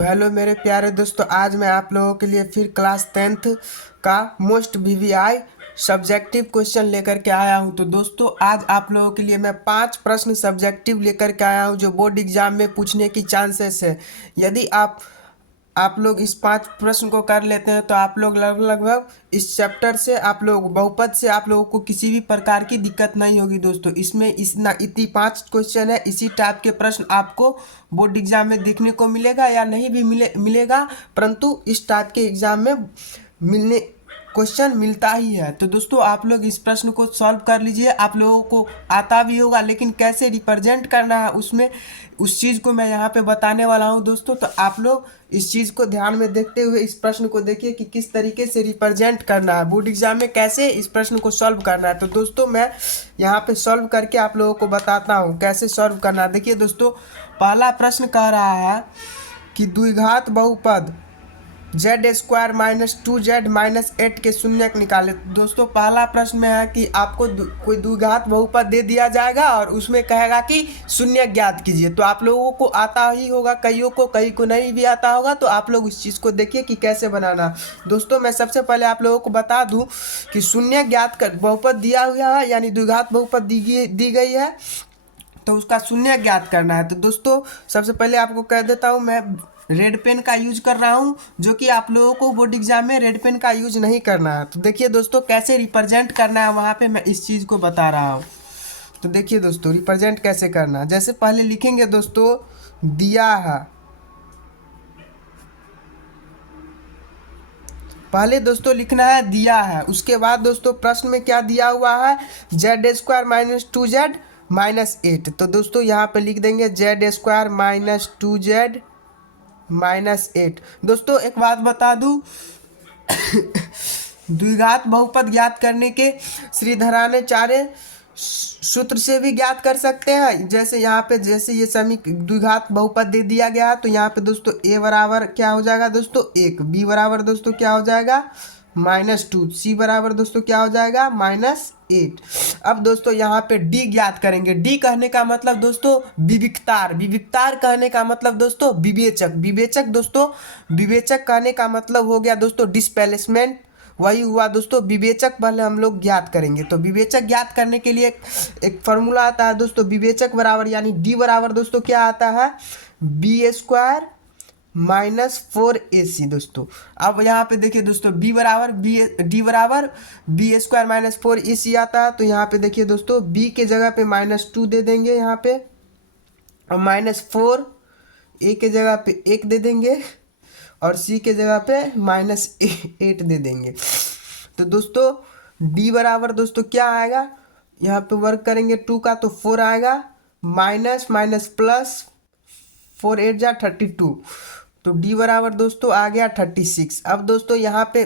Hello मेरे प्यारे दोस्तों, आज मैं आप लोगों के लिए फिर क्लास 10th का मोस्ट वीवीआई सब्जेक्टिव क्वेश्चन लेकर के आया हूं। तो दोस्तों आज आप लोगों के लिए मैं 5 प्रश्न सब्जेक्टिव लेकर के आया हूं जो बोर्ड एग्जाम में पूछने की चांसेस है। यदि आप लोग इस 5 प्रश्न को कर लेते हैं तो आप लोग लगभग इस चैप्टर से आप लोग बहुपद से आप लोगों को किसी भी प्रकार की दिक्कत नहीं होगी। दोस्तों इसमें इतनी 5 क्वेश्चन है, इसी टाइप के प्रश्न आपको बोर्ड एग्जाम में देखने को मिलेगा या नहीं भी मिलेगा, परंतु इस टाइप के एग्जाम में मिलने क्वेश्चन मिलता ही है। तो दोस्तों आप लोग इस प्रश्न को सॉल्व कर लीजिए। आप लोगों को आता भी होगा, लेकिन कैसे रिप्रेजेंट करना है उसमें उस चीज़ को मैं यहाँ पे बताने वाला हूँ दोस्तों। तो आप लोग इस चीज़ को ध्यान में देखते हुए इस प्रश्न को देखिए कि किस तरीके से रिप्रेजेंट करना है, बोर्ड एग्जाम में कैसे इस प्रश्न को सॉल्व करना है। तो दोस्तों मैं यहाँ पे सॉल्व करके आप लोगों को बताता हूँ कैसे सॉल्व करना है। देखिए दोस्तों, पहला प्रश्न कह रहा है कि द्विघात बहुपद z² - 2z - 8 के शून्यक निकाले। दोस्तों पहला प्रश्न में है कि आपको कोई द्विघात बहुपद दे दिया जाएगा और उसमें कहेगा कि शून्यक ज्ञात कीजिए। तो आप लोगों को आता ही होगा, कई को नहीं भी आता होगा। तो आप लोग इस चीज़ को देखिए कि कैसे बनाना। दोस्तों मैं सबसे पहले आप लोगों को बता दूं कि शून्यक ज्ञात कर बहुपद दिया हुआ है, यानी द्विघात बहुपद दी गई है, तो उसका शून्य ज्ञात करना है। तो दोस्तों सबसे पहले आपको कह देता हूँ, मैं रेड पेन का यूज कर रहा हूँ, जो कि आप लोगों को बोर्ड एग्जाम में रेड पेन का यूज नहीं करना है। तो देखिए दोस्तों कैसे रिप्रेजेंट करना है, वहाँ पे मैं इस चीज़ को बता रहा हूँ। तो देखिए दोस्तों रिप्रेजेंट कैसे करना है। जैसे पहले लिखेंगे दोस्तों दिया है, पहले दोस्तों लिखना है दिया है। उसके बाद दोस्तों प्रश्न में क्या दिया हुआ है, z² - 2z - 8। तो दोस्तों यहाँ पे लिख देंगे z² - 2z - 8। दोस्तों एक बात बता दूं, द्विघात बहुपद ज्ञात करने के श्रीधराने चारे सूत्र से भी ज्ञात कर सकते हैं। जैसे यहाँ पे जैसे ये द्विघात बहुपद दे दिया गया, तो यहाँ पे दोस्तों a बराबर क्या हो जाएगा दोस्तों 1, b बराबर दोस्तों क्या हो जाएगा -2, c बराबर दोस्तों क्या हो जाएगा -8। अब दोस्तों यहाँ पे d ज्ञात करेंगे। d कहने का मतलब दोस्तों विविक्तार, विविक्तार कहने का मतलब दोस्तों विवेचक, विवेचक दोस्तों विवेचक कहने का मतलब हो गया दोस्तों डिस्प्लेसमेंट, वही हुआ दोस्तों विवेचक। पहले हम लोग ज्ञात करेंगे। तो विवेचक ज्ञात करने के लिए एक फॉर्मूला आता है दोस्तों, विवेचक बराबर यानी डी बराबर दोस्तों क्या आता है b² - 4ac। दोस्तों अब यहाँ पे देखिए दोस्तों डी बराबर b² - 4ac आता है। तो यहाँ पे देखिए दोस्तों b के जगह पे -2 दे देंगे यहाँ पे, और -4 a के जगह पे 1 दे देंगे, और सी के जगह पे -8 दे देंगे। तो दोस्तों डी बराबर दोस्तों क्या आएगा, यहाँ पे वर्क करेंगे 2 का तो 4 आएगा, माइनस माइनस प्लस 4 8 जा 32। तो डी बराबर दोस्तों आ गया 36। अब दोस्तों यहाँ पे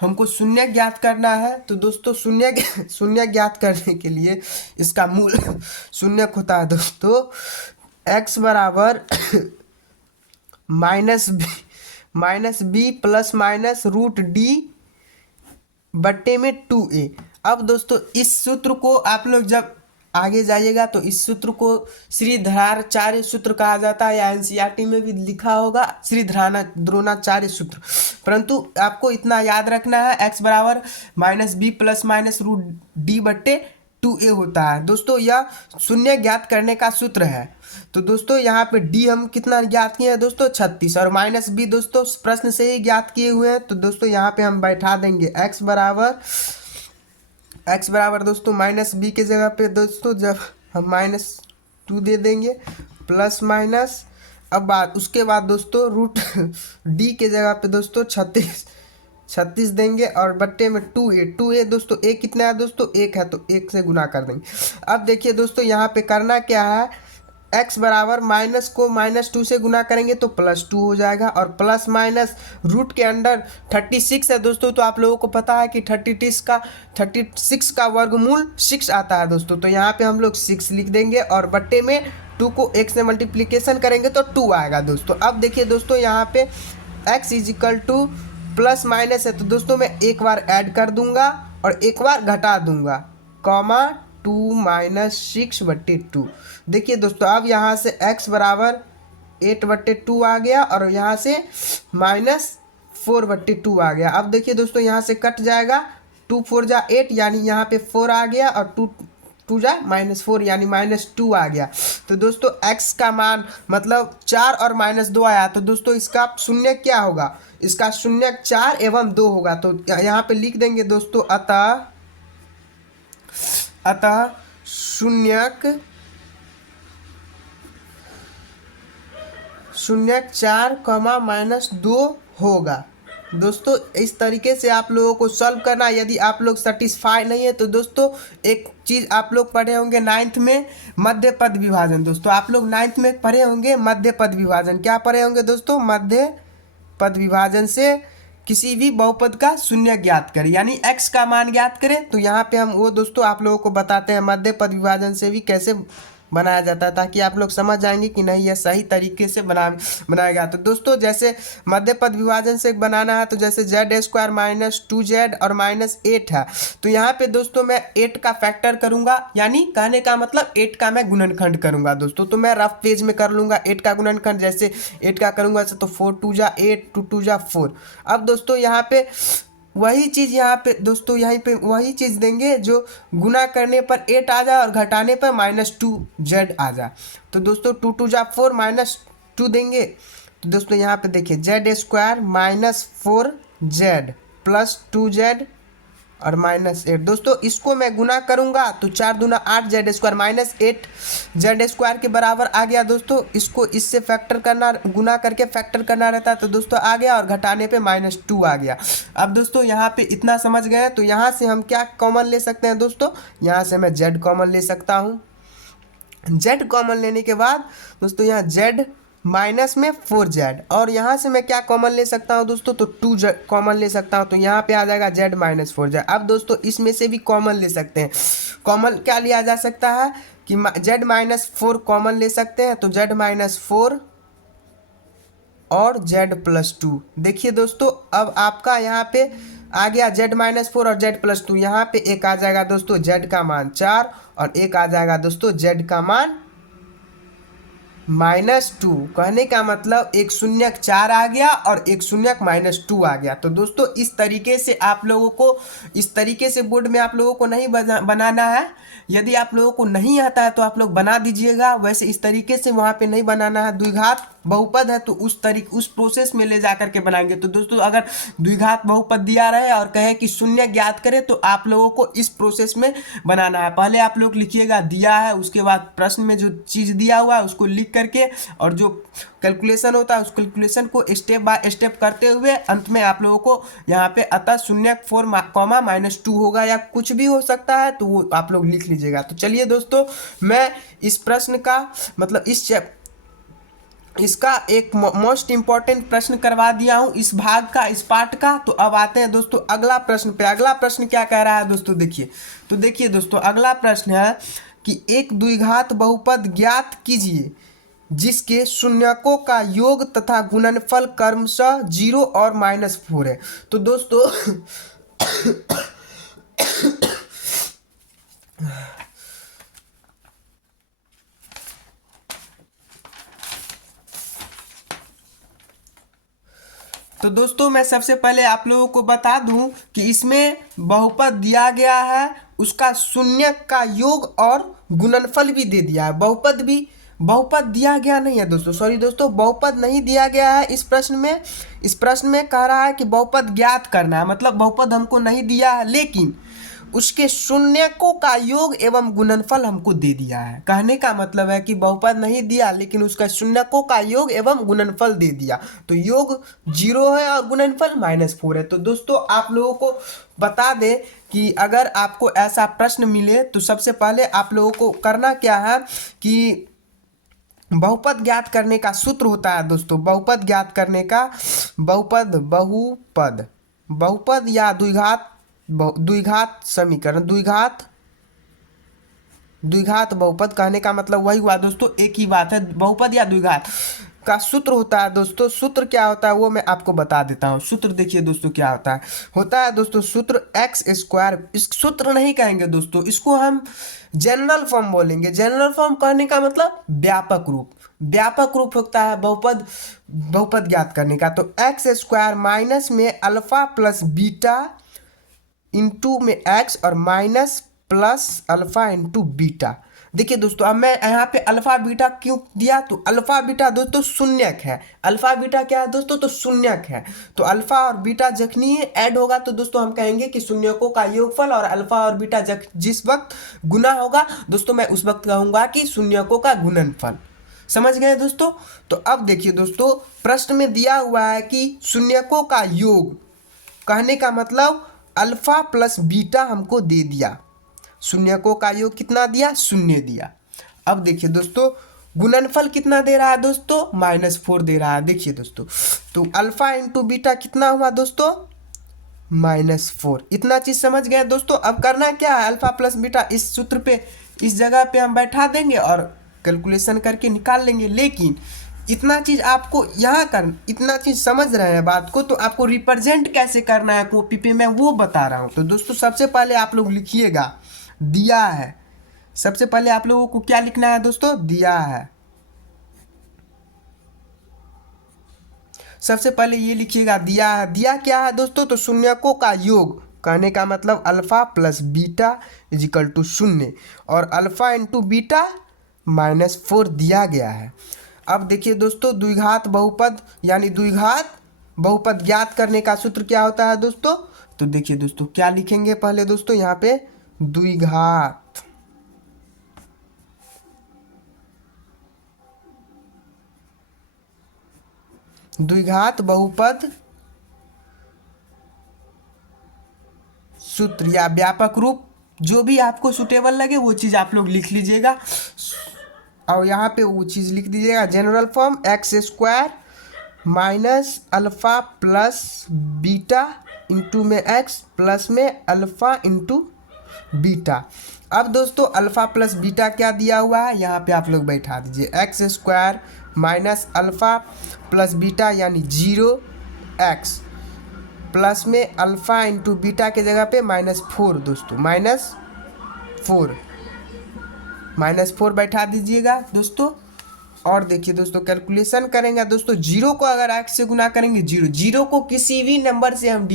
हमको शून्य ज्ञात करना है। तो दोस्तों शून्य ज्ञात करने के लिए इसका मूल शून्य होता है दोस्तों x बराबर -b +√d बट्टे में 2a। अब दोस्तों इस सूत्र को आप लोग जब आगे जाइएगा तो इस सूत्र को श्रीधराचार्य सूत्र कहा जाता है, या एनसीईआरटी में भी लिखा होगा श्रीधराचार्य सूत्र। परंतु आपको इतना याद रखना है x बराबर -b +√d बट्टे 2a होता है। दोस्तों यह शून्य ज्ञात करने का सूत्र है। तो दोस्तों यहाँ पे d हम कितना ज्ञात किए हैं दोस्तों 36, और -b दोस्तों प्रश्न से ही ज्ञात किए हुए हैं। तो दोस्तों यहाँ पे हम बैठा देंगे x बराबर दोस्तों -b के जगह पे दोस्तों जब हम -2 दे देंगे प्लस माइनस, अब उसके बाद दोस्तों √d के जगह पे दोस्तों 36 देंगे, और बट्टे में 2a दोस्तों a कितना है दोस्तों 1 है, तो 1 से गुना कर देंगे। अब देखिए दोस्तों यहाँ पे करना क्या है, x बराबर माइनस को -2 से गुना करेंगे तो +2 हो जाएगा, और प्लस माइनस रूट के अंडर 36 है दोस्तों। तो आप लोगों को पता है कि 36 का वर्गमूल 6 आता है दोस्तों। तो यहाँ पे हम लोग 6 लिख देंगे, और बट्टे में 2 को 1 से मल्टीप्लिकेशन करेंगे तो 2 आएगा दोस्तों। अब देखिए दोस्तों यहाँ पे x = प्लस माइनस है, तो दोस्तों मैं एक बार ऐड कर दूंगा और एक बार घटा दूंगा, कॉमा 2 - 6/2। देखिए दोस्तों अब यहाँ से x बराबर 8/2 आ गया और यहाँ से -4/2 आ गया। अब देखिए दोस्तों यहाँ से कट जाएगा, 2 4 जा 8 यानी यहाँ पे 4 आ गया और 2 2 जा -4 यानी -2 आ गया। तो दोस्तों x का मान मतलब 4 और -2 आया, तो दोस्तों इसका शून्य क्या होगा, इसका शून्य 4 एवं 2 होगा। तो यहाँ पे लिख देंगे दोस्तों अतः शून्यक 4, -2 होगा। दोस्तों इस तरीके से आप लोगों को सॉल्व करना। यदि आप लोग सेटिस्फाई नहीं है तो दोस्तों एक चीज़ आप लोग पढ़े होंगे 9th में, मध्य पद विभाजन। दोस्तों आप लोग 9th में पढ़े होंगे मध्य पद विभाजन। क्या पढ़े होंगे दोस्तों, मध्य पद विभाजन से किसी भी बहुपद का शून्य ज्ञात करें, यानी x का मान ज्ञात करें। तो यहाँ पे हम वो दोस्तों आप लोगों को बताते हैं मध्य पद विभाजन से भी कैसे बनाया जाता है, ताकि आप लोग समझ जाएंगे कि नहीं यह सही तरीके से बनाया गया। तो दोस्तों जैसे मध्य पद विभाजन से बनाना है, तो जैसे z² -2z और -8 है, तो यहाँ पे दोस्तों मैं 8 का फैक्टर करूंगा, यानी कहने का मतलब 8 का मैं गुणनखंड करूंगा दोस्तों। तो मैं रफ पेज में कर लूंगा 8 का गुणनखंड, जैसे 8 का करूंगा तो 4 2 जा 8, 2 2 जा 4। अब दोस्तों यहाँ पे वही चीज़ यहाँ पे दोस्तों यहीं पे वही चीज़ देंगे जो गुना करने पर 8 आ जाए और घटाने पर -2z आ जाए। तो दोस्तों 2 2 जा 4 -2 देंगे। तो दोस्तों यहाँ पे देखिए z² -4z + 2z और -8। दोस्तों इसको मैं गुना करूंगा तो 4 दूना 8, z² -8 z² के बराबर आ गया। दोस्तों इसको इससे फैक्टर करना, गुना करके फैक्टर करना रहता है। तो दोस्तों आ गया और घटाने पे -2 आ गया। अब दोस्तों यहाँ पे इतना समझ गए, तो यहाँ से हम क्या कॉमन ले सकते हैं दोस्तों, यहाँ से मैं z कॉमन ले सकता हूँ। z कॉमन लेने के बाद दोस्तों यहाँ z माइनस में 4z, और यहाँ से मैं क्या कॉमन ले सकता हूँ दोस्तों, तो 2z कॉमन ले सकता हूँ। तो यहाँ पे आ जाएगा z -4z। अब दोस्तों इसमें से भी कॉमन ले सकते हैं। कॉमन क्या लिया जा सकता है कि z -4 कॉमन ले सकते हैं, तो z -4 और z+2। देखिए दोस्तों अब आपका यहाँ पे आ गया z -4 और z+2। यहाँ पे एक आ जाएगा दोस्तों z का मान 4 और एक आ जाएगा दोस्तों z का मान -2। कहने का मतलब एक शून्यक 4 आ गया और एक शून्यक -2 आ गया। तो दोस्तों इस तरीके से आप लोगों को, इस तरीके से बोर्ड में आप लोगों को नहीं बनाना है। यदि आप लोगों को नहीं आता है तो आप लोग बना दीजिएगा, वैसे इस तरीके से वहाँ पे नहीं बनाना है। द्विघात बहुपद है तो उस प्रोसेस में ले जा करके बनाएंगे। तो दोस्तों अगर द्विघात बहुपद दिया रहे और कहे कि शून्य ज्ञात करें, तो आप लोगों को इस प्रोसेस में बनाना है। पहले आप लोग लिखिएगा दिया है, उसके बाद प्रश्न में जो चीज़ दिया हुआ है उसको लिख करके, और जो कैलकुलेशन होता है उस कैलकुलेशन को स्टेप बाय स्टेप करते हुए अंत में आप लोगों को यहाँ पे अतः 0, -2 होगा या कुछ भी हो सकता है, तो वो आप लोग लिख लीजिएगा। तो चलिए दोस्तों मैं इस प्रश्न का मतलब इसका एक मोस्ट इम्पॉर्टेंट प्रश्न करवा दिया हूँ, इस भाग का, इस पार्ट का। तो अब आते हैं दोस्तों अगला प्रश्न पे। अगला प्रश्न क्या कह रहा है दोस्तों, देखिए। तो देखिए दोस्तों अगला प्रश्न है कि एक द्विघात बहुपद ज्ञात कीजिए जिसके शून्यकों का योग तथा गुणनफल क्रमशः 0 और -4 है। तो दोस्तों तो दोस्तों मैं सबसे पहले आप लोगों को बता दूं कि इसमें बहुपद दिया गया है, उसका शून्यक का योग और गुणनफल भी दे दिया है। बहुपद दिया गया नहीं है दोस्तों, सॉरी दोस्तों, बहुपद नहीं दिया गया है इस प्रश्न में। इस प्रश्न में कह रहा है कि बहुपद ज्ञात करना है, मतलब बहुपद हमको नहीं दिया है, लेकिन उसके शून्यकों का योग एवं गुणनफल हमको दे दिया है। कहने का मतलब है कि बहुपद नहीं दिया, लेकिन उसका शून्यकों का योग एवं गुणनफल दे दिया। तो योग 0 है और गुणनफल -4 है। तो दोस्तों आप लोगों को बता दें कि अगर आपको ऐसा प्रश्न मिले तो सबसे पहले आप लोगों को करना क्या है कि बहुपद ज्ञात करने का सूत्र होता है दोस्तों। बहुपद ज्ञात करने का बहुपद या द्विघात समीकरण, द्विघात बहुपद, कहने का मतलब वही हुआ दोस्तों, एक ही बात है। बहुपद या द्विघात का सूत्र होता है दोस्तों। सूत्र क्या होता है वो मैं आपको बता देता हूँ। सूत्र देखिए दोस्तों क्या होता है दोस्तों, सूत्र x²। इस सूत्र नहीं कहेंगे दोस्तों, इसको हम जनरल फॉर्म बोलेंगे। जनरल फॉर्म कहने का मतलब व्यापक रूप। व्यापक रूप होता है बहुपद बहुपद ज्ञात करने का। तो एक्स स्क्वायर माइनस में अल्फा प्लस बीटा इंटू में एक्स और minus plus alpha into beta. देखिए दोस्तों, अब मैं यहाँ पे अल्फा बीटा क्यों दिया, तो अल्फा बीटा दोस्तों शून्यक है। अल्फा बीटा क्या है दोस्तों, तो शून्यक है। तो अल्फा और बीटा जखनी ऐड होगा तो दोस्तों हम कहेंगे कि शून्यकों का योगफल, और अल्फा और बीटा जिस वक्त गुना होगा दोस्तों मैं उस वक्त कहूंगा कि शून्यकों का गुणनफल। समझ गए दोस्तों। तो अब देखिए दोस्तों, प्रश्न में दिया हुआ है कि शून्यकों का योग, कहने का मतलब अल्फा प्लस बीटा हमको दे दिया। शून्यकों का योग कितना दिया, शून्य दिया। अब देखिए दोस्तों, गुणनफल कितना दे रहा है दोस्तों, -4 दे रहा है। देखिए दोस्तों, तो अल्फा इंटू बीटा कितना हुआ दोस्तों, -4। इतना चीज समझ गए दोस्तों। अब करना क्या है, अल्फा प्लस बीटा इस सूत्र पे, इस जगह पे हम बैठा देंगे और कैलकुलेशन करके निकाल लेंगे। लेकिन इतना चीज आपको यहाँ कर, इतना चीज समझ रहे हैं बात को, तो आपको रिप्रेजेंट कैसे करना है कॉपी पे मैं वो बता रहा हूँ। तो दोस्तों सबसे पहले आप लोग लिखिएगा दिया है। सबसे पहले आप लोगों को क्या लिखना है दोस्तों, दिया है। सबसे पहले ये लिखिएगा दिया है। दिया क्या है दोस्तों, तो शून्यकों का योग, कहने का मतलब alpha plus beta equal to 0, और अल्फा इंटू बीटा -4 दिया गया है। अब देखिए दोस्तों, द्विघात बहुपद यानी द्विघात बहुपद ज्ञात करने का सूत्र क्या होता है दोस्तों, तो देखिए दोस्तों क्या लिखेंगे पहले दोस्तों, यहाँ पे द्विघात द्विघात बहुपद सूत्र या व्यापक रूप, जो भी आपको सुटेबल लगे वो चीज़ आप लोग लिख लीजिएगा। और यहाँ पे वो चीज़ लिख दीजिएगा, general form x square minus alpha plus beta into में एक्स प्लस में अल्फा इंटू बीटा। अब दोस्तों अल्फा प्लस बीटा क्या दिया हुआ है, यहाँ पे आप लोग बैठा दीजिए, x square minus alpha plus beta यानी 0x प्लस में अल्फा इंटू बीटा के जगह पे -4 दोस्तों, -4 बैठा दीजिएगा दोस्तों। और देखिए दोस्तों, कैलकुलेशन करेंगे दोस्तों, 0 को अगर x से गुना करेंगे, 0 को किसी भी नंबर से हम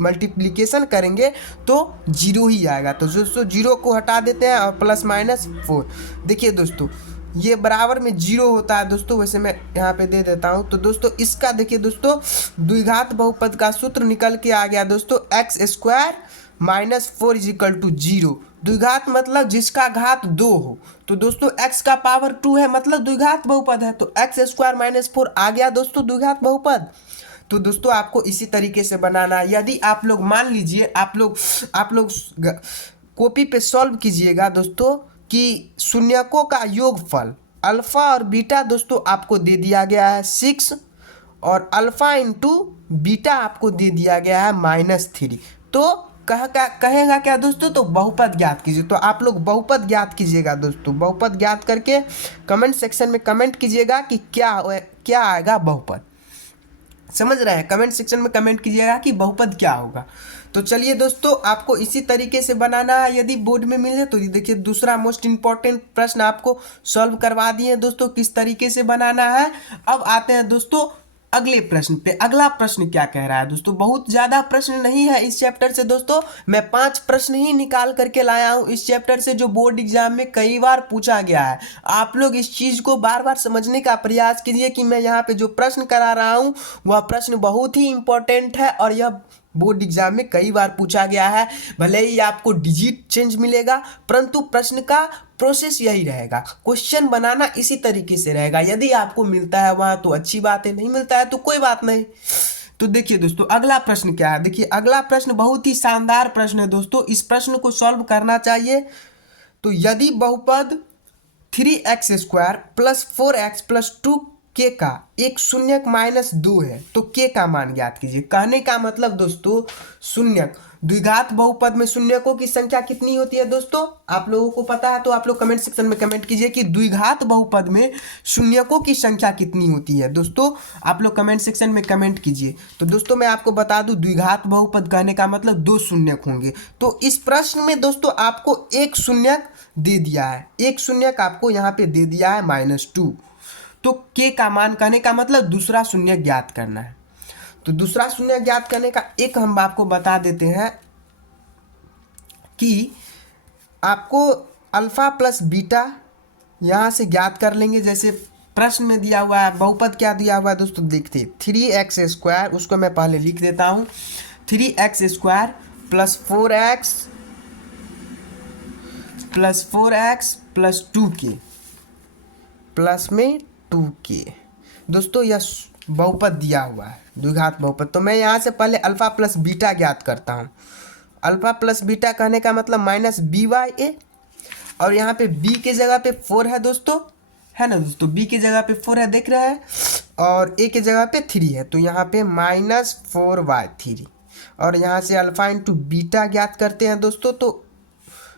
मल्टीप्लिकेशन करेंगे तो 0 ही आएगा। तो दोस्तों 0 को हटा देते हैं और +-4। देखिए दोस्तों, ये बराबर में 0 होता है दोस्तों, वैसे मैं यहाँ पे दे देता हूँ। तो दोस्तों इसका देखिए दोस्तों, द्विघात बहुपद का सूत्र निकल के आ गया दोस्तों, एक्स स्क्वायर -4 इजिकल टू 0। द्विघात मतलब जिसका घात 2 हो। तो दोस्तों x का पावर 2 है मतलब द्विघात बहुपद है, तो एक्स स्क्वायर -4 आ गया दोस्तों द्विघात बहुपद। तो दोस्तों आपको इसी तरीके से बनाना है। यदि आप लोग मान लीजिए आप लोग कॉपी पे सॉल्व कीजिएगा दोस्तों कि शून्यकों का योगफल अल्फा और बीटा दोस्तों आपको दे दिया गया है 6, और अल्फा इंटू बीटा आपको दे दिया गया है -3। तो कहेगा क्या दोस्तों, तो बहुपद ज्ञात कीजिए। तो आप लोग बहुपद ज्ञात कीजिएगा दोस्तों, बहुपद ज्ञात करके कमेंट सेक्शन में कमेंट कीजिएगा कि क्या आएगा बहुपद। समझ रहे हैं, कमेंट सेक्शन में कमेंट कीजिएगा कि बहुपद क्या होगा। तो चलिए दोस्तों, आपको इसी तरीके से बनाना है। यदि बोर्ड में मिले तो देखिए दूसरा मोस्ट इंपॉर्टेंट प्रश्न आपको सॉल्व करवा दिए दोस्तों, किस तरीके से बनाना है। अब आते हैं दोस्तों अगले प्रश्न पे। अगला प्रश्न क्या कह रहा है दोस्तों, बहुत ज़्यादा प्रश्न नहीं है इस चैप्टर से दोस्तों, मैं 5 प्रश्न ही निकाल करके लाया हूँ इस चैप्टर से, जो बोर्ड एग्जाम में कई बार पूछा गया है। आप लोग इस चीज़ को बार बार समझने का प्रयास कीजिए कि मैं यहाँ पे जो प्रश्न करा रहा हूँ वह प्रश्न बहुत ही इंपॉर्टेंट है, और यह बोर्ड एग्जाम में कई बार पूछा गया है। भले ही आपको डिजिट चेंज मिलेगा, परंतु प्रश्न का प्रोसेस यही रहेगा, क्वेश्चन बनाना इसी तरीके से रहेगा। यदि आपको मिलता है वहाँ तो अच्छी बात है, नहीं मिलता है तो कोई बात नहीं। तो देखिए दोस्तों अगला प्रश्न क्या है, देखिए अगला प्रश्न बहुत ही शानदार प्रश्न है दोस्तों, इस प्रश्न को सॉल्व करना चाहिए। तो यदि बहुपद 3x² + 4x + 2k का एक शून्यक -2 है तो k का मान ज्ञात कीजिए। कहने का मतलब दोस्तों, शून्यक द्विघात बहुपद में शून्यकों की संख्या कितनी होती है दोस्तों, आप लोगों को पता है तो आप लोग कमेंट सेक्शन में कमेंट कीजिए कि द्विघात बहुपद में शून्यकों की संख्या कितनी होती है दोस्तों, आप लोग कमेंट सेक्शन में कमेंट कीजिए। तो दोस्तों मैं आपको बता दूं, द्विघात बहुपद कहने का मतलब 2 शून्यक होंगे। तो इस प्रश्न में दोस्तों आपको एक शून्यक दे दिया है, एक शून्यक आपको यहाँ पे दे दिया है -2, तो के का मान कहने का मतलब दूसरा शून्य ज्ञात करना है। तो दूसरा शून्य ज्ञात करने का एक हम आपको बता देते हैं कि आपको अल्फा प्लस बीटा यहाँ से ज्ञात कर लेंगे। जैसे प्रश्न में दिया हुआ है, बहुपद क्या दिया हुआ है दोस्तों, देखते 3x², उसको मैं पहले लिख देता हूँ। 3x² plus 4x plus 2k plus में 2k। दोस्तों यह बहुपद दिया हुआ है, द्विघात बहुपद। तो मैं यहाँ से पहले अल्फा प्लस बीटा ज्ञात करता हूँ। अल्फा प्लस बीटा कहने का मतलब -by(a), और यहाँ पे b के जगह पे 4 है दोस्तों, है ना दोस्तों, b के जगह पे 4 है, देख रहे हैं, और a के जगह पे 3 है, तो यहाँ पे -4y3। और यहाँ से अल्फा इंटू बीटा ज्ञात करते हैं दोस्तों, तो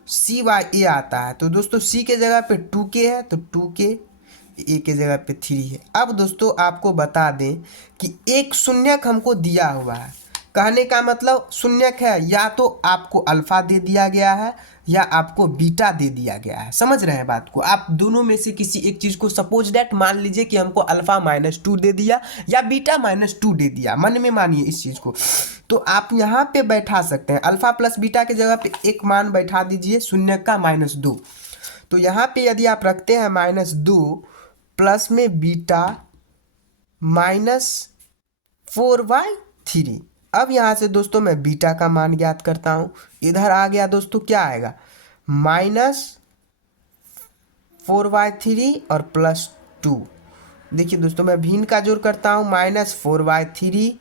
cy(a) आता है। तो दोस्तों c के जगह पे 2k है, तो 2k, a के जगह पे 3 है। अब दोस्तों आपको बता दें कि एक शून्यक हमको दिया हुआ है, कहने का मतलब शून्यक है, या तो आपको अल्फा दे दिया गया है या आपको बीटा दे दिया गया है। समझ रहे हैं बात को? आप दोनों में से किसी एक चीज़ को, सपोज दैट मान लीजिए कि हमको अल्फा -2 दे दिया या बीटा -2 दे दिया, मन में मानिए इस चीज़ को, तो आप यहाँ पे बैठा सकते हैं। अल्फा प्लस बीटा के जगह पे एक मान बैठा दीजिए शून्यक का -2। तो यहाँ पे यदि आप रखते हैं -2 प्लस में बीटा -4y3। अब यहाँ से दोस्तों मैं बीटा का मान ज्ञात करता हूँ। इधर आ गया दोस्तों, क्या आएगा, -4y3 और +2। देखिए दोस्तों मैं भिन्न का जोड़ करता हूँ, -4y3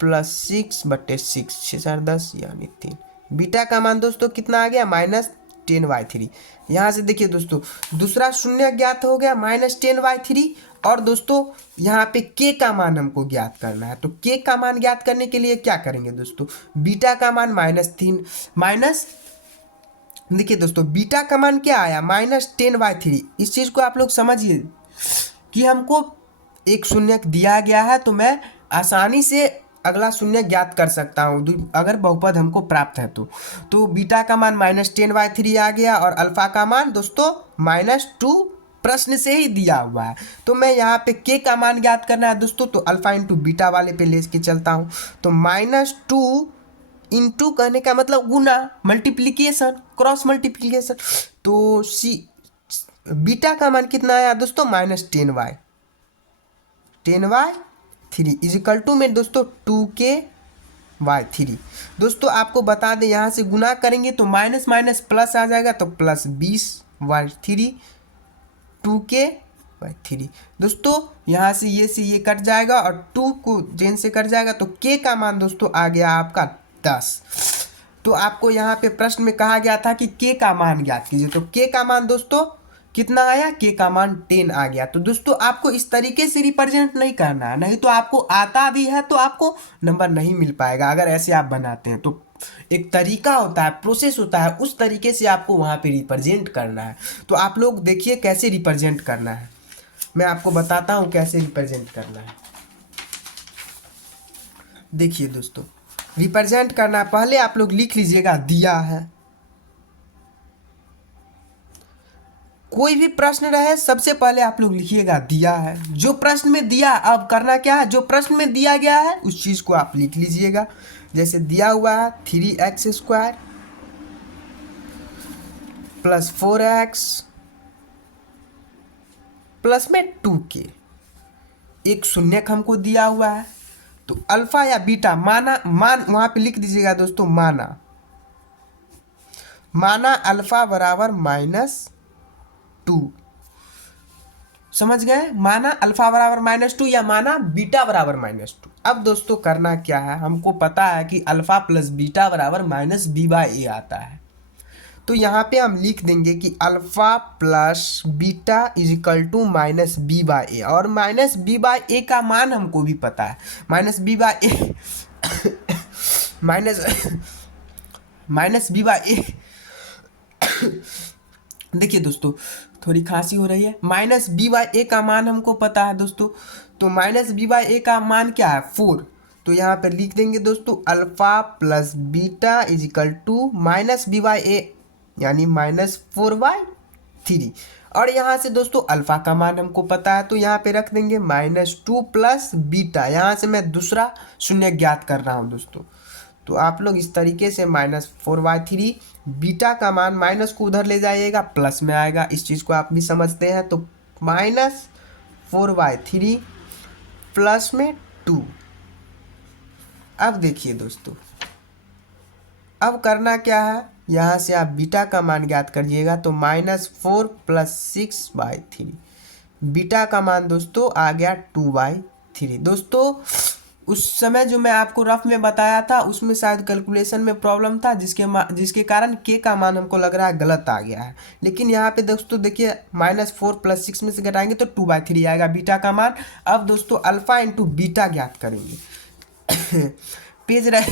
+ 6/6, 6 4 10 यानी 3। बीटा का मान दोस्तों कितना आ गया, -10y3। यहाँ से देखिए दोस्तों दूसरा शून्य ज्ञात हो गया, -10y3। और दोस्तों यहाँ पे k का मान हमको ज्ञात करना है। तो k का मान ज्ञात करने के लिए क्या करेंगे दोस्तों, बीटा का मान -3 माइनस, देखिए दोस्तों बीटा का मान क्या आया, -10y3। इस चीज़ को आप लोग समझिए कि हमको एक शून्य दिया गया है, तो मैं आसानी से अगला शून्य ज्ञात कर सकता हूँ अगर बहुपद हमको प्राप्त है तो बीटा का मान -10y3 आ गया, और अल्फा का मान दोस्तों -2 प्रश्न से ही दिया हुआ है। तो मैं यहाँ पे k का मान ज्ञात करना है दोस्तों, तो अल्फा इंटू बीटा वाले पे ले के चलता हूँ। तो -2 इंटू कहने का मतलब गुना, मल्टीप्लीकेशन, क्रॉस मल्टीप्लीकेशन। तो बीटा का मान कितना आया दोस्तों, -10y3 इजिकल टू में दोस्तों 2k/3। दोस्तों आपको बता दें यहाँ से गुना करेंगे तो माइनस माइनस प्लस आ जाएगा, तो +20/3 2k/3। दोस्तों यहाँ से ये कट जाएगा और 2 को जेन से कट जाएगा, तो k का मान दोस्तों आ गया आपका 10। तो आपको यहाँ पे प्रश्न में कहा गया था कि k का मान ज्ञात कीजिए, तो k का मान दोस्तों कितना आया, k का मान 10 आ गया। तो दोस्तों आपको इस तरीके से रिप्रेजेंट नहीं करना है, नहीं तो आपको आता भी है तो आपको नंबर नहीं मिल पाएगा अगर ऐसे आप बनाते हैं। तो एक तरीका होता है, प्रोसेस होता है, उस तरीके से आपको वहाँ पे रिप्रेजेंट करना है। तो आप लोग देखिए कैसे रिप्रेजेंट करना है, मैं आपको बताता हूँ कैसे रिप्रेजेंट करना है। देखिए दोस्तों रिप्रेजेंट करना है, पहले आप लोग लिख लीजिएगा दिया है। कोई भी प्रश्न रहे सबसे पहले आप लोग लिखिएगा दिया है। जो प्रश्न में दिया, अब करना क्या है, जो प्रश्न में दिया गया है उस चीज़ को आप लिख लीजिएगा। जैसे दिया हुआ है 3x² प्लस 4x प्लस में 2k, एक शून्यक हमको दिया हुआ है। तो अल्फा या बीटा मान वहाँ पे लिख दीजिएगा दोस्तों, माना अल्फा बराबर -2। समझ गए, माना अल्फा बराबर -2 या माना बीटा बराबर -2। अब दोस्तों करना क्या है, हमको पता है कि अल्फा प्लस बीटा बराबर -b/a आता है। तो यहाँ पे हम लिख देंगे कि alpha plus beta equal to -b/a, और -b/a का मान हमको भी पता है, -b/a -b/a देखिए दोस्तों थोड़ी खांसी हो रही है। -b/a का मान हमको पता है दोस्तों, तो -b/a का मान क्या है, 4। तो यहाँ पे लिख देंगे दोस्तों alpha plus beta equal to -b/a यानी -4/3। और यहाँ से दोस्तों अल्फा का मान हमको पता है, तो यहाँ पे रख देंगे -2 प्लस बीटा। यहाँ से मैं दूसरा शून्य ज्ञात कर रहा हूँ दोस्तों। तो आप लोग इस तरीके से -4/3, बीटा का मान माइनस को उधर ले जाइएगा, प्लस में आएगा। इस चीज़ को आप भी समझते हैं। तो -4/3 प्लस में 2। अब देखिए दोस्तों, अब करना क्या है, यहाँ से आप बीटा का मान ज्ञात करिएगा। तो -4 प्लस 6/3, बीटा का मान दोस्तों आ गया 2/3। दोस्तों उस समय जो मैं आपको रफ में बताया था उसमें शायद कैलकुलेशन में प्रॉब्लम था, जिसके कारण के का मान हमको लग रहा है गलत आ गया है। लेकिन यहाँ पे दोस्तों देखिए -4 प्लस 6 में से घटाएंगे तो 2/3 आएगा बीटा का मान। अब दोस्तों अल्फा इंटू बीटा ज्ञात करेंगे। पेज रह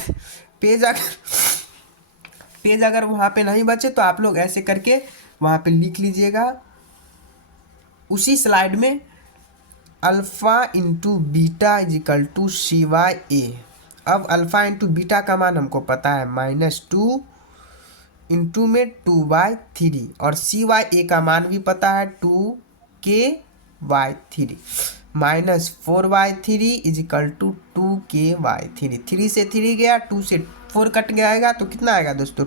पेज अगर वहाँ पे नहीं बचे तो आप लोग ऐसे करके वहाँ पे लिख लीजिएगा उसी स्लाइड में, alpha into beta equal to CY। अब अल्फ़ा इंटू बीटा का मान हमको पता है -2 इंटू में 2/3, और CY का मान भी पता है 2K/3। -4/3 is equal to 2K/3। 3 से 3 गया, 2 से 4 कट जाएगा, तो कितना आएगा दोस्तों,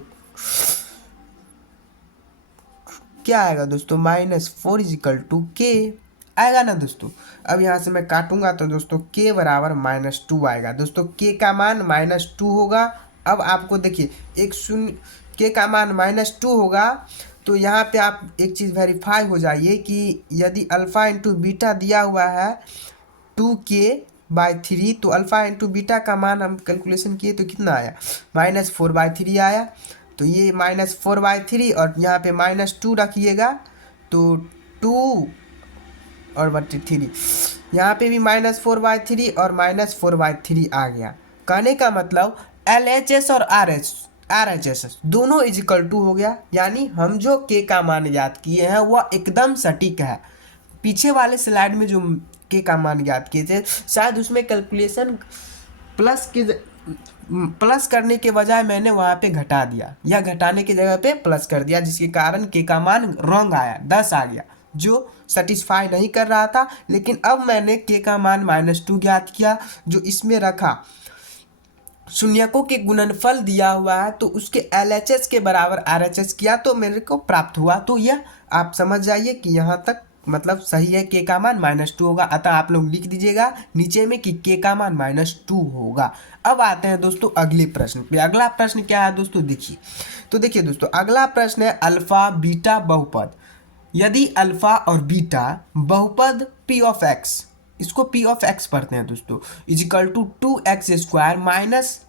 क्या आएगा दोस्तों, -4 इजिकल टू K आएगा ना दोस्तों। अब यहाँ से मैं काटूंगा तो दोस्तों K बराबर -2 आएगा। दोस्तों K का मान -2 होगा। अब आपको देखिए एक शून्य, K का मान -2 होगा, तो यहाँ पे आप एक चीज़ वेरीफाई हो जाइए कि यदि अल्फ़ा इंटू बीटा दिया हुआ है 2K/3, तो अल्फ़ा इंटू बीटा का मान हम कैलकुलेशन किए तो कितना आया, -4/3 आया। तो ये -4/3 और यहाँ पे -2 रखिएगा, तो 2 और 3, यहाँ पे भी -4/3 और -4/3 आ गया। कहने का मतलब LHS और RHS दोनों इजिकल टू हो गया। यानी हम जो के का मान याद किए हैं वह एकदम सटीक है। पीछे वाले स्लाइड में जो के का मान याद किए थे शायद उसमें कैलकुलेशन प्लस करने के बजाय मैंने वहाँ पे घटा दिया, या घटाने की जगह पे प्लस कर दिया, जिसके कारण के का मान रॉन्ग आया, 10 आ गया, जो सेटिस्फाई नहीं कर रहा था। लेकिन अब मैंने के का मान -2 ज्ञात किया, जो इसमें रखा शून्यकों के गुणनफल दिया हुआ है, तो उसके LHS के बराबर RHS किया तो मेरे को प्राप्त हुआ। तो यह आप समझ जाइए कि यहाँ तक मतलब सही है, के का मान -2 होगा। अतः आप लोग लिख दीजिएगा नीचे में कि के का मान -2 होगा। अब आते हैं दोस्तों अगले प्रश्न पे। अगला प्रश्न क्या है दोस्तों, देखिए। तो देखिए दोस्तों, अगला प्रश्न है अल्फा बीटा बहुपद। यदि अल्फा और बीटा बहुपद P ऑफ x, इसको P ऑफ x पढ़ते हैं दोस्तों, is equal to 2x²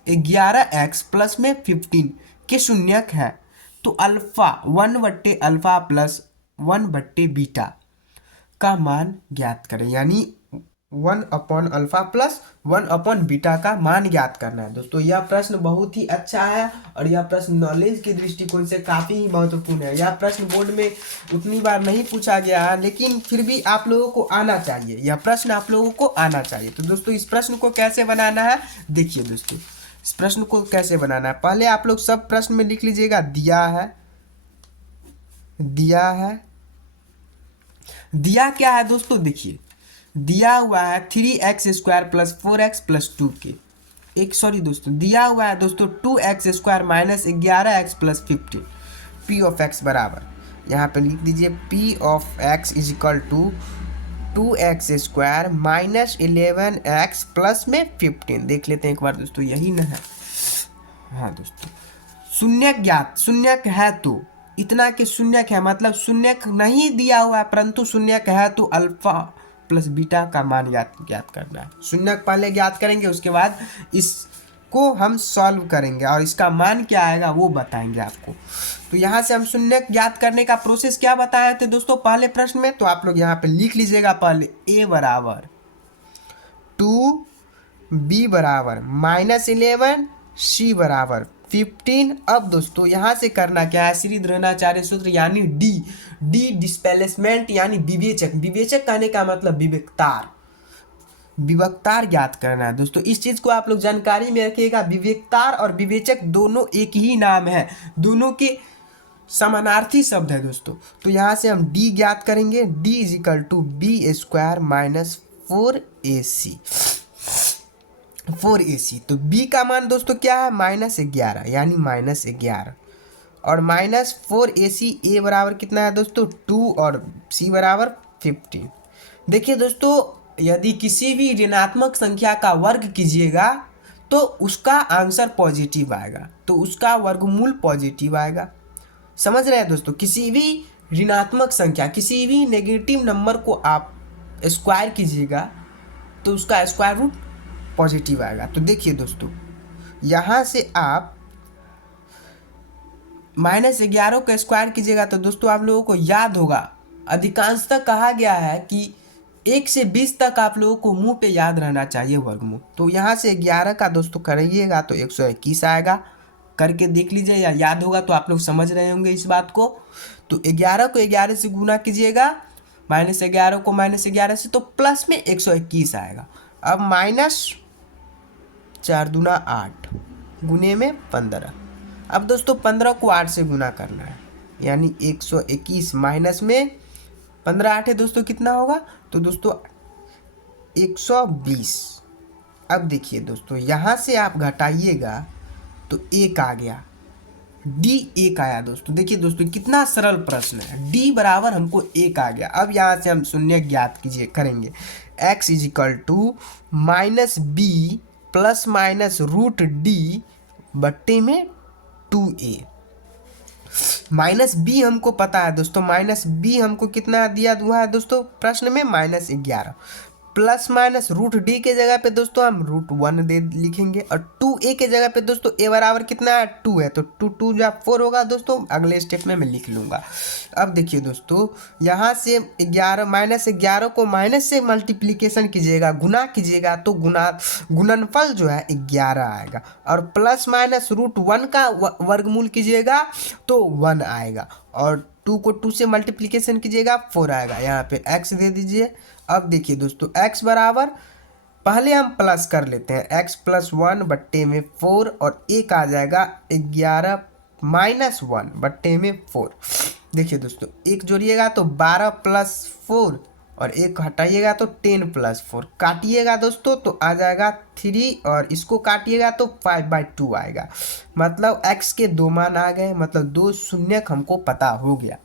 -11x plus में 15 के शून्यक है, तो अल्फा 1/अल्फा प्लस 1/बीटा का मान ज्ञात करें। यानी 1/अल्फा प्लस 1/बीटा का मान ज्ञात करना है दोस्तों। यह प्रश्न बहुत ही अच्छा है और यह प्रश्न नॉलेज के दृष्टिकोण से काफ़ी ही महत्वपूर्ण है। यह प्रश्न बोर्ड में उतनी बार नहीं पूछा गया है, लेकिन फिर भी आप लोगों को आना चाहिए, यह प्रश्न आप लोगों को आना चाहिए। तो दोस्तों इस प्रश्न को कैसे बनाना है, देखिए दोस्तों इस प्रश्न को कैसे बनाना है। पहले आप लोग सब प्रश्न में लिख लीजिएगा, दिया क्या है दोस्तों, देखिए दिया हुआ है 3x² plus 4x plus 2k। दिया हुआ है दोस्तों 2x² -11x plus 15। P of x बराबर, यहाँ पे लिख दीजिए P of x equal to 2x² -11x plus में 15। देख लेते हैं एक बार दोस्तों, यही ना है। हाँ दोस्तों, शून्यक है तो इतना के शून्यक है, मतलब शून्यक नहीं दिया हुआ है परंतु शून्यक है, तो अल्फा प्लस बीटा का मान ज्ञात करना है। शून्यक पहले ज्ञात करेंगे, उसके बाद इसको हम सॉल्व करेंगे और इसका मान क्या आएगा वो बताएंगे आपको। तो यहाँ से हम शून्यक ज्ञात करने का प्रोसेस क्या बताए थे दोस्तों पहले प्रश्न में, तो आप लोग यहाँ पे लिख लीजिएगा पहले a बराबर 2, b बराबर -11, c बराबर 15। अब दोस्तों यहाँ से करना क्या है, श्री द्रोणाचार्य सूत्र यानी डी डिस्प्लेसमेंट यानी विवेचक कहने का मतलब विवेकतार ज्ञात करना है दोस्तों। इस चीज़ को आप लोग जानकारी में रखिएगा, विवेकतार और विवेचक दोनों एक ही नाम है, दोनों के समानार्थी शब्द है दोस्तों। तो यहाँ से हम डी ज्ञात करेंगे, d is equal to b square minus 4AC। 4AC तो b का मान दोस्तों क्या है, -11 यानी -11 और -4AC a बराबर कितना है दोस्तों 2 और c बराबर 15। देखिए दोस्तों, यदि किसी भी ऋणात्मक संख्या का वर्ग कीजिएगा तो उसका आंसर पॉजिटिव आएगा, तो उसका वर्गमूल पॉजिटिव आएगा। समझ रहे हैं दोस्तों, किसी भी ऋणात्मक संख्या, किसी भी नेगेटिव नंबर को आप स्क्वायर कीजिएगा तो उसका स्क्वायर रूट पॉजिटिव आएगा। तो देखिए दोस्तों, यहाँ से आप -11 का स्क्वायर कीजिएगा तो दोस्तों आप लोगों को याद होगा, अधिकांशतः कहा गया है कि 1 से 20 तक आप लोगों को मुंह पे याद रहना चाहिए वर्गमूल। तो यहाँ से 11 का दोस्तों करिएगा तो 121 आएगा। करके देख लीजिए, या याद होगा तो आप लोग समझ रहे होंगे इस बात को। तो 11 को 11 से गुना कीजिएगा, -11 को -11 से, तो प्लस में 121 आएगा। अब -4 दूना 8 गुने में 15। अब दोस्तों 15 को 8 से गुना करना है, यानी 121 माइनस में 15 8 है दोस्तों, कितना होगा, तो दोस्तों 120। अब देखिए दोस्तों, यहाँ से आप घटाइएगा तो 1 आ गया, डी 1 आया दोस्तों। देखिए दोस्तों, कितना सरल प्रश्न है, डी बराबर हमको 1 आ गया। अब यहाँ से हम शून्य ज्ञात करेंगे, x is equal to -b plus minus root d बट्टे में 2a। -b हमको पता है दोस्तों, -b हमको कितना दिया हुआ है दोस्तों प्रश्न में, -11 प्लस माइनस रूट डी के जगह पे दोस्तों हम √1 दे लिखेंगे, और 2a के जगह पे दोस्तों a बराबर कितना है 2 है, तो 2 2 जा 4 होगा दोस्तों। अगले स्टेप में मैं लिख लूँगा। अब देखिए दोस्तों, यहाँ से 11 को माइनस से मल्टीप्लिकेशन कीजिएगा, गुना कीजिएगा तो गुणनफल जो है 11 आएगा, और प्लस माइनस √1 का वर्गमूल कीजिएगा तो 1 आएगा, और 2 को 2 से मल्टीप्लिकेशन कीजिएगा 4 आएगा। यहाँ पे x दे दीजिए। अब देखिए दोस्तों, x बराबर, पहले हम प्लस कर लेते हैं, x + 1 बट्टे में 4, और एक आ जाएगा 11 - 1 बट्टे में 4। देखिए दोस्तों, एक जोड़िएगा तो 12 + 4, और एक हटाइएगा तो 10 + 4, काटिएगा दोस्तों तो आ जाएगा 3, और इसको काटिएगा तो 5/2 आएगा। मतलब x के 2 मान आ गए, मतलब 2 शून्यक हमको पता हो गया।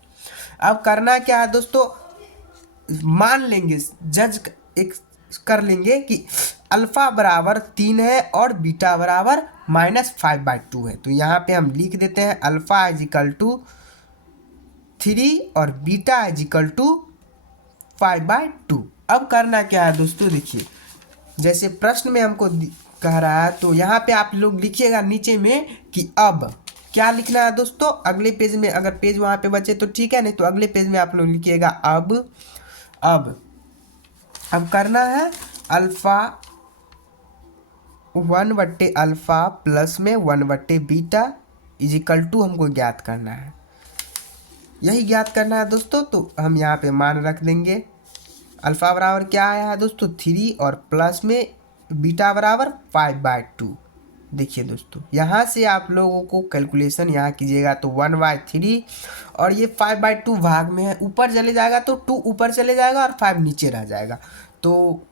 अब करना क्या है दोस्तों, मान लेंगे, जज एक कर लेंगे कि अल्फा बराबर 3 है और बीटा बराबर -5/2 है। तो यहाँ पे हम लिख देते हैं अल्फा इज इक्वल टू 3 और बीटा इज इक्वल टू 5/2। अब करना क्या है दोस्तों, देखिए जैसे प्रश्न में हमको कह रहा है, तो यहाँ पे आप लोग लिखिएगा नीचे में कि अब क्या लिखना है दोस्तों, अगले पेज में, अगर पेज वहाँ पे बचे तो ठीक है, नहीं तो अगले पेज में आप लोग लिखिएगा अब करना है अल्फा 1/α प्लस में 1/β इज इक्वल टू हमको ज्ञात करना है, यही ज्ञात करना है दोस्तों। तो हम यहाँ पे मान रख देंगे, अल्फा बराबर क्या आया है दोस्तों 3, और प्लस में बीटा बराबर 5/2। देखिए दोस्तों, यहाँ से आप लोगों को कैलकुलेशन यहाँ कीजिएगा तो 1/3, और ये 5/2 भाग में है, ऊपर चले जाएगा तो 2 ऊपर चले जाएगा और 5 नीचे रह जाएगा, तो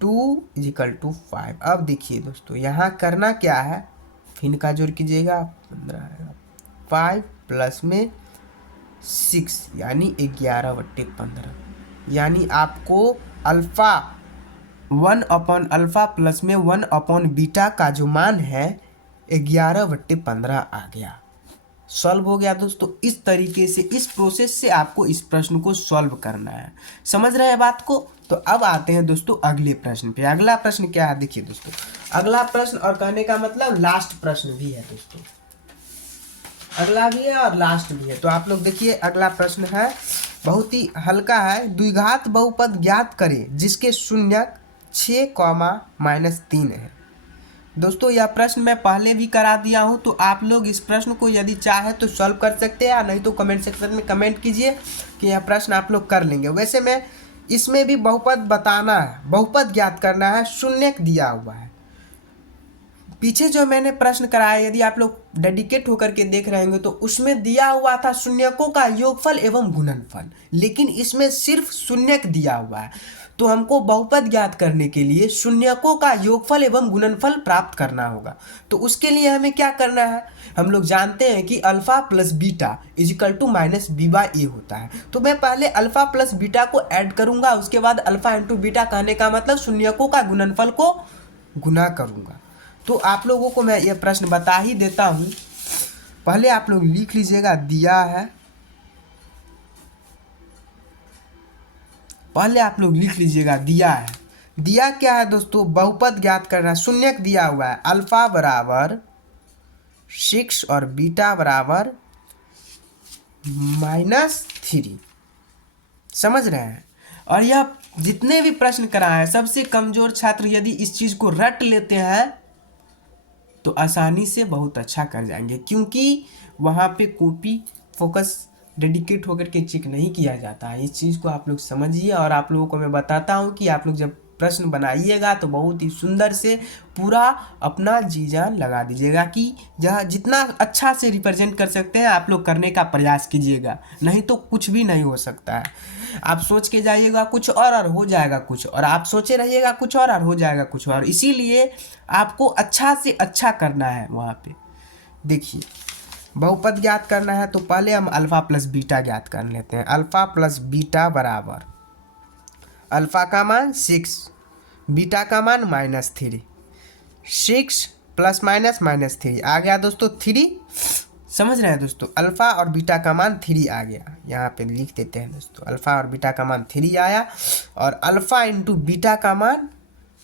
2 = 5। अब देखिए दोस्तों, यहाँ करना क्या है, फिर का जोड़ कीजिएगा 15 आएगा, 5 प्लस में 6 यानी 11/15, यानी आपको अल्फा 1/α प्लस में 1/β का जो मान है 11/15 आ गया। सॉल्व हो गया दोस्तों। इस तरीके से, इस प्रोसेस से आपको इस प्रश्न को सॉल्व करना है। समझ रहे हैं बात को? तो अब आते हैं दोस्तों अगले प्रश्न पे। अगला प्रश्न क्या है, देखिए दोस्तों, अगला प्रश्न, और कहने का मतलब लास्ट प्रश्न भी है दोस्तों, अगला भी है और लास्ट भी है। तो आप लोग देखिए, अगला प्रश्न है, बहुत ही हल्का है। द्विघात बहुपद ज्ञात करें जिसके शून्यक 6, -3 है। दोस्तों यह प्रश्न मैं पहले भी करा दिया हूं, तो आप लोग इस प्रश्न को यदि चाहे तो सॉल्व कर सकते हैं, या नहीं तो कमेंट सेक्शन में कमेंट कीजिए कि यह प्रश्न आप लोग कर लेंगे। वैसे मैं इसमें भी बहुपद बताना है, बहुपद ज्ञात करना है, शून्यक दिया हुआ है, पीछे जो मैंने प्रश्न कराया, यदि आप लोग डेडिकेट होकर के देख रहे होंगे तो उसमें दिया हुआ था शून्यकों का योगफल एवं गुणनफल, लेकिन इसमें सिर्फ शून्यक दिया हुआ है। तो हमको बहुपद ज्ञात करने के लिए शून्यकों का योगफल एवं गुणनफल प्राप्त करना होगा। तो उसके लिए हमें क्या करना है, हम लोग जानते हैं कि alpha plus beta equal to minus B by A होता है। तो मैं पहले अल्फा प्लस बीटा को ऐड करूंगा, उसके बाद अल्फा इंटू बीटा कहने का मतलब शून्यकों का गुणनफल को गुना करूंगा। तो आप लोगों को मैं ये प्रश्न बता ही देता हूं, पहले आप लोग लिख लीजिएगा। दिया है, पहले आप लोग लिख लीजिएगा दिया है। दिया क्या है दोस्तों, बहुपद ज्ञात करना। शून्यक दिया हुआ है, अल्फा बराबर 6 और बीटा बराबर -3। समझ रहे हैं। और यह जितने भी प्रश्न कराए हैं, सबसे कमजोर छात्र यदि इस चीज को रट लेते हैं तो आसानी से बहुत अच्छा कर जाएंगे, क्योंकि वहाँ पे कॉपी फोकस डेडिकेट होकर के चेक नहीं किया जाता है। इस चीज़ को आप लोग समझिए। और आप लोगों को मैं बताता हूँ कि आप लोग जब प्रश्न बनाइएगा तो बहुत ही सुंदर से पूरा अपना जी जान लगा दीजिएगा कि जहाँ जितना अच्छा से रिप्रेजेंट कर सकते हैं आप लोग करने का प्रयास कीजिएगा, नहीं तो कुछ भी नहीं हो सकता है। आप सोच के जाइएगा कुछ और हो जाएगा कुछ और, आप सोचे रहिएगा कुछ और हो जाएगा कुछ और। इसीलिए आपको अच्छा से अच्छा करना है। वहाँ पे देखिए, बहुपद ज्ञात करना है तो पहले हम अल्फा प्लस बीटा ज्ञात कर लेते हैं। अल्फा प्लस बीटा बराबर अल्फा का मान 6, बीटा का मान -3। 6 प्लस -3 आ गया दोस्तों 3। समझ रहे हैं दोस्तों, अल्फा और बीटा का मान 3 आ गया। यहाँ पे लिख देते हैं दोस्तों, अल्फा और बीटा का मान 3 आया। और अल्फा इंटू बीटा का मान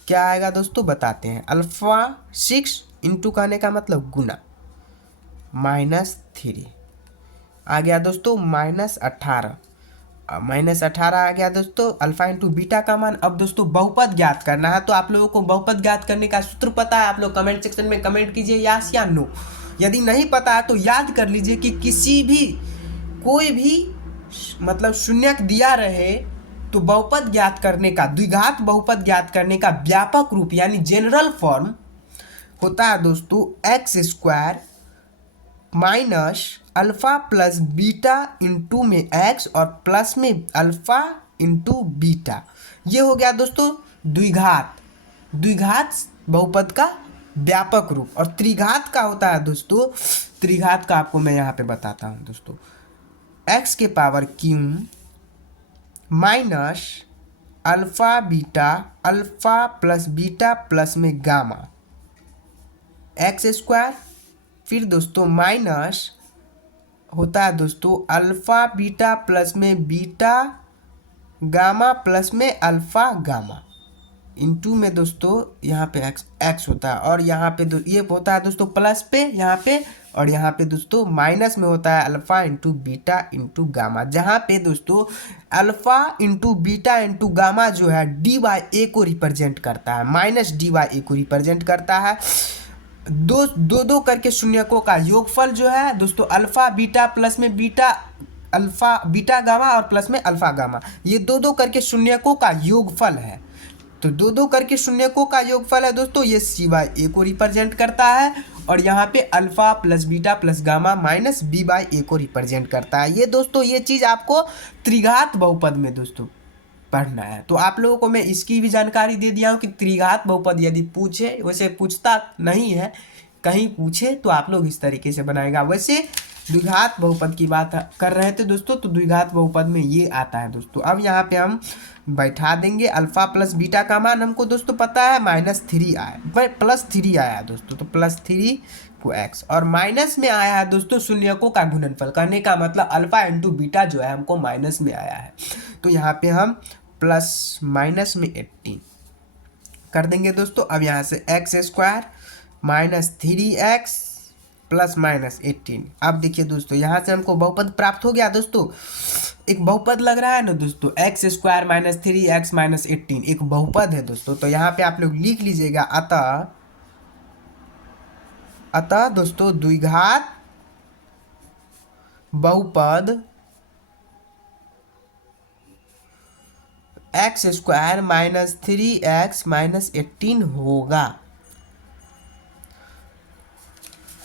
क्या आएगा दोस्तों, बताते हैं। अल्फा 6 इंटू कहने का मतलब गुना -3 आ गया दोस्तों, -18। -18 आ गया दोस्तों। अल्फा इंटू बीटा का मान। अब दोस्तों बहुपद ज्ञात करना है, तो आप लोगों को बहुपद ज्ञात करने का सूत्र पता है। आप लोग कमेंट सेक्शन में कमेंट कीजिए यस या नो। यदि नहीं पता है तो याद कर लीजिए कि किसी भी कोई भी मतलब शून्यक दिया रहे तो बहुपद ज्ञात करने का, द्विघात बहुपद ज्ञात करने का व्यापक रूप यानी जनरल फॉर्म होता है दोस्तों x² minus alpha plus beta into में x और प्लस में अल्फा इंटू बीटा। ये हो गया दोस्तों द्विघात बहुपद का व्यापक रूप। और त्रिघात का होता है दोस्तों, त्रिघात का आपको मैं यहाँ पे बताता हूँ दोस्तों, x के power Q minus alpha beta alpha plus beta plus में गामा x²। फिर दोस्तों माइनस होता है दोस्तों अल्फा बीटा प्लस में बीटा गामा प्लस में अल्फा गामा इंटू में दोस्तों यहाँ पे x होता है। और यहाँ पे ये होता है दोस्तों प्लस पे यहाँ पे, और यहाँ पे दोस्तों माइनस में होता है alpha into beta into gamma, जहाँ पे दोस्तों alpha into beta into gamma जो है dy को रिप्रेजेंट करता है, -dy को रिप्रेजेंट करता है। दो करके शून्यकों का योगफल जो है दोस्तों अल्फा बीटा प्लस में बीटा अल्फा बीटा गामा और प्लस में अल्फा गामा, ये दो करके शून्यकों का योगफल है। तो दो करके शून्यकों का योगफल है दोस्तों, ये c/a को रिप्रेजेंट करता है। और यहाँ पे alpha plus beta plus gamma minus b/a को रिप्रेजेंट करता है। ये दोस्तों ये चीज़ आपको त्रिघात बहुपद में दोस्तों पढ़ना है। तो आप लोगों को मैं इसकी भी जानकारी दे दिया हूँ कि त्रिघात बहुपद यदि पूछे, वैसे पूछता नहीं है, कहीं पूछे तो आप लोग इस तरीके से बनाएगा। वैसे द्विघात बहुपद की बात कर रहे थे दोस्तों, तो द्विघात बहुपद में ये आता है दोस्तों। अब यहाँ पे हम बैठा देंगे अल्फा प्लस बीटा का मान हमको दोस्तों पता है -3 आया, +3 आया दोस्तों, तो +3 को x और माइनस में आया है दोस्तों शून्यकों का गुणनफल, करने का मतलब अल्फा इंटू बीटा जो है हमको माइनस में आया है। तो यहाँ पे हम प्लस माइनस में 18 कर देंगे दोस्तों। अब यहाँ से x² -3x प्लस -18। अब देखिए दोस्तों यहाँ से हमको बहुपद प्राप्त हो गया दोस्तों। एक बहुपद लग रहा है ना दोस्तों, x² -3x -18 एक बहुपद है दोस्तों। तो यहाँ पे आप लोग लिख लीजिएगा अतः दोस्तों द्विघात बहुपद x² -3x -18 होगा।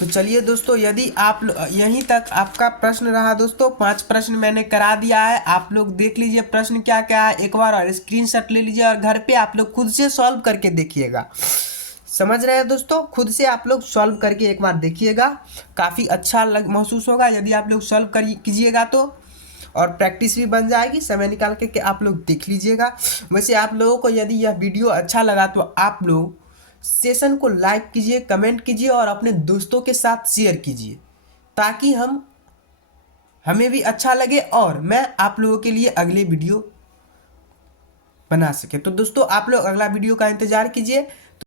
तो चलिए दोस्तों, यदि आप यहीं तक आपका प्रश्न रहा दोस्तों, 5 प्रश्न मैंने करा दिया है। आप लोग देख लीजिए प्रश्न क्या क्या है, एक बार और स्क्रीनशॉट ले लीजिए और घर पे आप लोग खुद से सॉल्व करके देखिएगा। समझ रहे हैं दोस्तों, खुद से आप लोग सॉल्व करके एक बार देखिएगा, काफ़ी अच्छा महसूस होगा यदि आप लोग सॉल्व कीजिएगा तो, और प्रैक्टिस भी बन जाएगी। समय निकाल के आप लोग देख लीजिएगा। वैसे आप लोगों को यदि यह वीडियो अच्छा लगा तो आप लोग सेशन को लाइक कीजिए, कमेंट कीजिए और अपने दोस्तों के साथ शेयर कीजिए, ताकि हमें भी अच्छा लगे और मैं आप लोगों के लिए अगले वीडियो बना सके। तो दोस्तों आप लोग अगला वीडियो का इंतजार कीजिए।